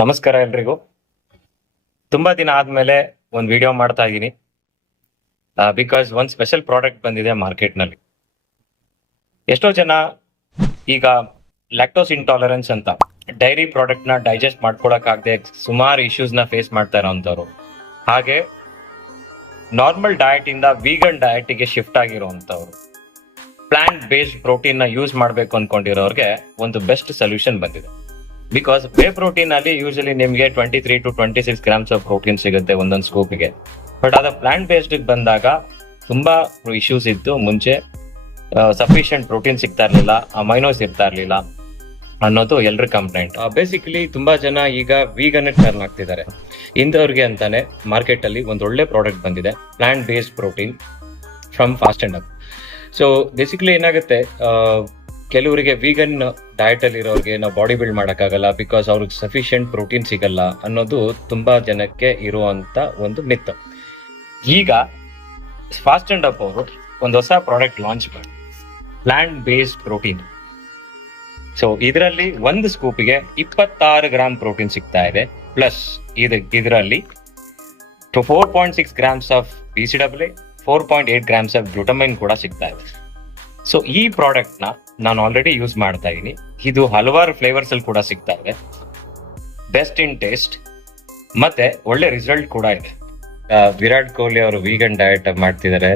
ನಮಸ್ಕಾರ ಎಲ್ರಿಗೂ. ತುಂಬಾ ದಿನ ಆದ್ಮೇಲೆ ಒಂದು ವಿಡಿಯೋ ಮಾಡ್ತಾ ಇದ್ದೀನಿ ಬಿಕಾಸ್ ಒಂದು ಸ್ಪೆಷಲ್ ಪ್ರಾಡಕ್ಟ್ ಬಂದಿದೆ ಮಾರ್ಕೆಟ್ ನಲ್ಲಿ. ಎಷ್ಟೋ ಜನ ಈಗ ಲ್ಯಾಕ್ಟೋಸ್ ಇಂಟಾಲರೆನ್ಸ್ ಅಂತ ಡೈರಿ ಪ್ರಾಡಕ್ಟ್ ನ ಡೈಜೆಸ್ಟ್ ಮಾಡ್ಕೊಳಕ್ಕಾಗದೆ ಸುಮಾರು ಇಶ್ಯೂಸ್ ನ ಫೇಸ್ ಮಾಡ್ತಾ ಇರೋಂಥವ್ರು, ಹಾಗೆ ನಾರ್ಮಲ್ ಡಯಟ್ ಇಂದ ವೀಗನ್ ಡಯಟ್ ಗೆ ಶಿಫ್ಟ್ ಆಗಿರುವಂತವ್ರು, ಪ್ಲಾಂಟ್ ಬೇಸ್ಡ್ ಪ್ರೋಟೀನ್ ನ ಯೂಸ್ ಮಾಡ್ಬೇಕು ಅನ್ಕೊಂಡಿರೋರ್ಗೆ ಒಂದು ಬೆಸ್ಟ್ ಸೊಲ್ಯೂಷನ್ ಬಂದಿದೆ. ಬಿಕಾಸ್ ವೇ ಪ್ರೋಟೀನ್ ಅಲ್ಲಿ ಯೂಶಲಿ ನಿಮಗೆ 23 to 26 ಗ್ರಾಮ್ಸ್ ಆಫ್ ಪ್ರೋಟೀನ್ ಸಿಗುತ್ತೆ ಒಂದೊಂದು ಸ್ಕೂಪ್ಗೆ. ಬಟ್ ಅದ ಪ್ಲಾಂಟ್ ಬೇಸ್ಡ್ ಬಂದಾಗ ತುಂಬಾ ಇಶ್ಯೂಸ್ ಇತ್ತು. ಮುಂಚೆ ಸಫಿಶಿಯಂಟ್ ಪ್ರೋಟೀನ್ ಸಿಗ್ತಾ ಇರ್ಲಿಲ್ಲ, ಅಮೈನೋಸ್ ಇರ್ತಾ ಇರ್ಲಿಲ್ಲ ಅನ್ನೋದು ಎಲ್ರ ಕಂಪ್ಲೇಂಟ್. ಬೇಸಿಕಲಿ ತುಂಬಾ ಜನ ಈಗ ವೀಗನ್ ಟರ್ನ್ ಆಗ್ತಿದ್ದಾರೆ. ಇಂಥವ್ರಿಗೆ ಅಂತಾನೆ ಮಾರ್ಕೆಟ್ ಅಲ್ಲಿ ಒಂದು ಒಳ್ಳೆ ಪ್ರಾಡಕ್ಟ್ ಬಂದಿದೆ, plant based protein from fast and up. So basically ಏನಾಗುತ್ತೆ, ಕೆಲವರಿಗೆ ವೀಗನ್ ಡಯಟ್ ಅಲ್ಲಿ ಇರೋರಿಗೆ ನಾವು ಬಾಡಿ ಬಿಲ್ಡ್ ಮಾಡಕ್ಕಾಗಲ್ಲ ಬಿಕಾಸ್ ಅವ್ರಿಗೆ ಸಫಿಶಿಯಂಟ್ ಪ್ರೋಟೀನ್ ಸಿಗಲ್ಲ ಅನ್ನೋದು ತುಂಬಾ ಜನಕ್ಕೆ ಇರುವಂತ ಒಂದು ಮಿತ್. ಈಗ ಫಾಸ್ಟ್ ಅಂಡ್ ಅಪ್ ಅವರು ಒಂದು ಹೊಸ ಪ್ರಾಡಕ್ಟ್ ಲಾಂಚ್ ಮಾಡಿ, ಪ್ಲಾಂಟ್ ಬೇಸ್ಡ್ ಪ್ರೋಟೀನ್. ಸೊ ಇದರಲ್ಲಿ ಒಂದು ಸ್ಕೂಪಿಗೆ 26 ಗ್ರಾಮ್ ಪ್ರೋಟೀನ್ ಸಿಗ್ತಾ ಇದೆ. ಪ್ಲಸ್ ಇದರಲ್ಲಿ 4.6 grams of BCAA, 4.8 grams of glutamine ಕೂಡ ಸಿಗ್ತಾ ಇದೆ. ಸೊ ಈ ಪ್ರಾಡಕ್ಟ್ ನ ನಾನು ಆಲ್ರೆಡಿ ಯೂಸ್ ಮಾಡ್ತಾ ಇದ್ದೀನಿ. ಇದು ಹಲವಾರು ಫ್ಲೇವರ್ಸ್ ಅಲ್ಲಿ ಕೂಡ ಸಿಗ್ತಾ ಇದೆ, ಬೆಸ್ಟ್ ಇನ್ ಟೇಸ್ಟ್ ಮತ್ತೆ ಒಳ್ಳೆ ರಿಸಲ್ಟ್ ಕೂಡ ಇದೆ. ವಿರಾಟ್ ಕೊಹ್ಲಿ ಅವರು ವೀಗನ್ ಡಯಟ್ ಮಾಡ್ತಿದ್ದಾರೆ,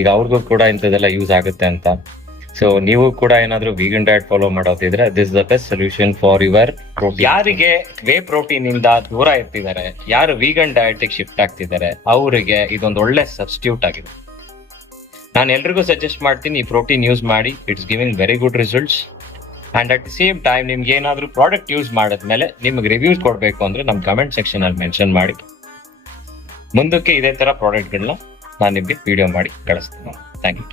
ಈಗ ಅವ್ರಿಗೂ ಕೂಡ ಇಂಥದ್ದೆಲ್ಲ ಯೂಸ್ ಆಗುತ್ತೆ ಅಂತ. ಸೊ ನೀವು ಕೂಡ ಏನಾದ್ರು ವೀಗನ್ ಡಯಟ್ ಫಾಲೋ ಮಾಡೋದಿದ್ರೆ this the best solution for your protein. ಯಾರಿಗೆ ವೇ ಪ್ರೋಟೀನ್ ಇಂದ ದೂರ ಇರ್ತಿದ್ದಾರೆ, ಯಾರು ವೀಗನ್ ಡಯಟ್ ಶಿಫ್ಟ್ ಆಗ್ತಿದ್ದಾರೆ, ಅವರಿಗೆ ಇದೊಂದು ಒಳ್ಳೆ ಸಬ್ಸ್ಟಿಟ್ಯೂಟ್ ಆಗಿದೆ. ನಾನು ಎಲ್ರಿಗೂ ಸಜೆಸ್ಟ್ ಮಾಡ್ತೀನಿ, ಈ ಪ್ರೋಟೀನ್ ಯೂಸ್ ಮಾಡಿ. It's giving very good results. And at the same time ನಿಮ್ಗೆ ಏನಾದ್ರು ಪ್ರಾಡಕ್ಟ್ ಯೂಸ್ ಮಾಡಿದ್ಮೇಲೆ ನಿಮ್ಗೆ ರಿವ್ಯೂಸ್ ಕೊಡ್ಬೇಕು ಅಂದ್ರೆ ನಮ್ಮ ಕಮೆಂಟ್ ಸೆಕ್ಷನ್ ಅಲ್ಲಿ ಮೆನ್ಷನ್ ಮಾಡಿ. ಮುಂದಕ್ಕೆ ಇದೇ ತರ ಪ್ರಾಡಕ್ಟ್ಗಳನ್ನ ನಾನು ನಿಮ್ಗೆ ವಿಡಿಯೋ ಮಾಡಿ ಕಳಿಸ್ತೀನಿ. Thank you.